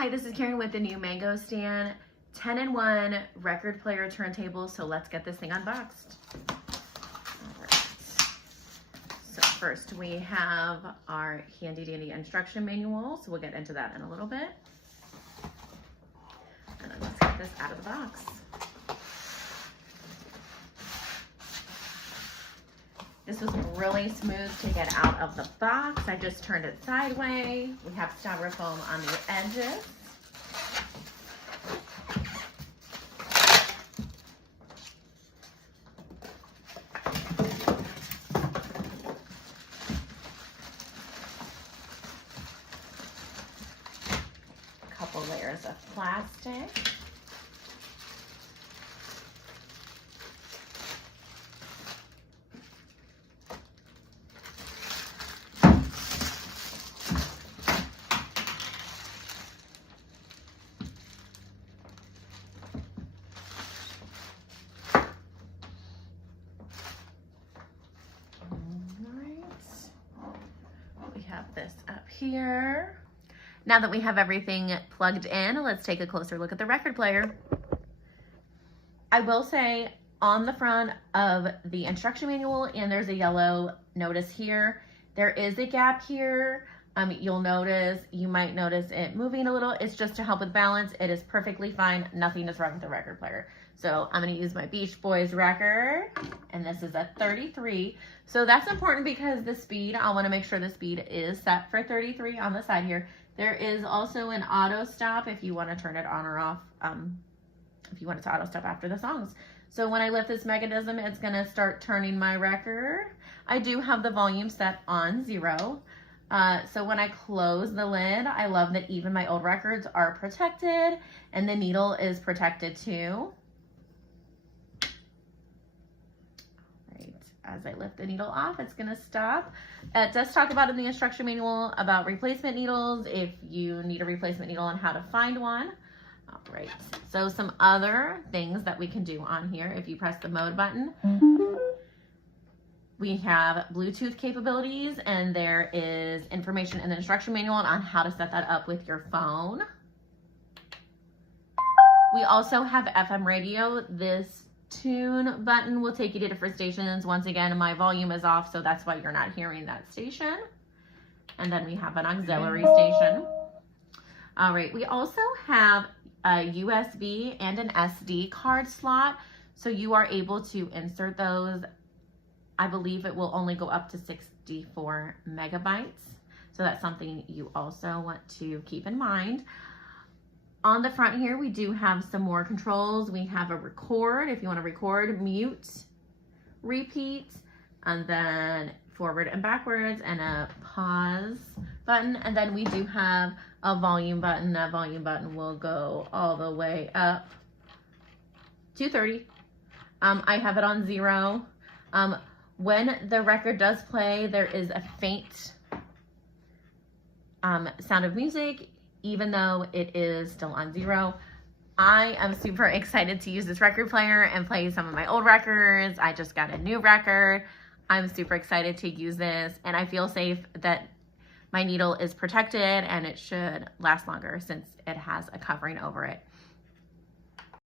Hi, this is Karen with the new MANGOSTAN 10-in-1 record player turntable. So let's get this thing unboxed. All right. So first we have our handy dandy instruction manual. So we'll get into that in a little bit. And then let's get this out of the box. This was really smooth to get out of the box. I just turned it sideways. We have styrofoam on the edges. A couple layers of plastic. Have this up here. Now that we have everything plugged in, let's take a closer look at the record player. I will say on the front of the instruction manual, and there's a yellow notice here, there is a gap here. You might notice it moving a little. It's just to help with balance. It is perfectly fine. Nothing is wrong with the record player. So I'm going to use my Beach Boys record, and this is a 33. So that's important because the speed, I want to make sure the speed is set for 33 on the side here. There is also an auto stop if you want to turn it on or off, if you want it to auto stop after the songs. So when I lift this mechanism, it's going to start turning my record. I do have the volume set on 0. So when I close the lid, I love that even my old records are protected and the needle is protected too. As I lift the needle off, it's gonna stop. It does talk about in the instruction manual about replacement needles, if you need a replacement needle and how to find one. All right, so some other things that we can do on here. If you press the mode button, we have Bluetooth capabilities, and there is information in the instruction manual on how to set that up with your phone. We also have FM radio. This tune button will take you to different stations. Once again, my volume is off, so that's why you're not hearing that station. And then we have an auxiliary station. All right, we also have a USB and an SD card slot, so you are able to insert those. I believe it will only go up to 64 megabytes. So that's something you also want to keep in mind. On the front here, we do have some more controls. We have a record, if you want to record, mute, repeat, and then forward and backwards, and a pause button. And then we do have a volume button. That volume button will go all the way up to 30. I have it on 0. When the record does play, there is a faint sound of music, even though it is still on 0. I am super excited to use this record player and play some of my old records. I just got a new record. I'm super excited to use this, and I feel safe that my needle is protected and it should last longer since it has a covering over it.